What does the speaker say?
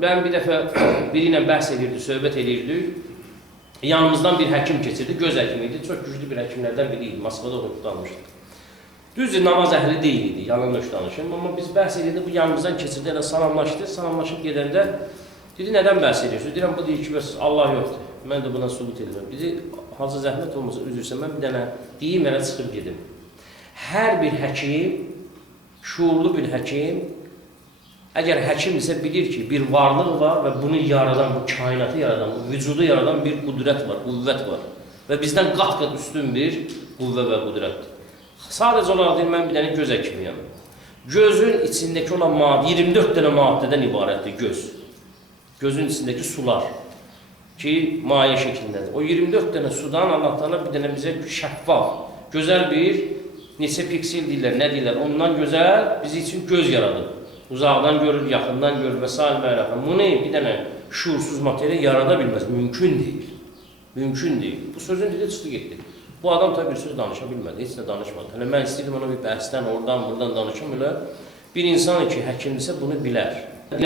Ben bir dəfə biri ilə bəhs edirdik, söhbət edirdik. Yanımızdan bir həkim keçirdi, göz həkimi idi. Çox güclü bir həkimlərdən biri idi, Moskvada oxuyub danışdı. Düzdür, namaz əhli deyil idi, yalan nöş danışım. Amma biz bəhs edirdik, bu yanımızdan keçirdi, elə salamlaşdı. Salamlaşıb gedəndə dedi, nədən bəhs ediyorsunuz? Deyirəm, bu deyir ki, Allah yoxdur. Mən də buna sübut edirəm. Bizi hazır zəhmət olmasa üzrsə, mən bir dənə deyim, elə çıxıb gedim. Hər bir həkim, şuurlu bir həkim, əgər həkim isə bilir ki, bir varlıq var və bunu yaradan, bu kainatı yaradan, bu vücudu yaradan bir qudrət var, qüvvət var. Və bizdən qat-qat üstün bir qüvvə və qudrətdir. Sadəcə olaraq deyil, mən bir dənə göz həkimiyəm. Gözün içindəki olan maddə, 24 dənə maddədən ibarətdir göz. Gözün içindəki sular ki, maye şəklindədir. O 24 dənə sudan Allah Teala bir dənə bizə şəffaf, gözəl bir, neçə piksel deyirlər, nə deyirlər, ondan gözəl bizi üçün göz yaradır. Uzaqdan görür, yaxından görür və s. Bunu bir dənə şuursuz materiya yarada bilməz. Mümkün deyil. Mümkün deyil. Bu sözün dili çıxdı getdi. Bu adam tabi bir söz danışa bilmədi, heç nə danışmadı. Hələ mən istəyirdim ona bir bəhsdən, oradan, buradan danışım elə. Bir insan ki, həkimdirsə bunu bilər.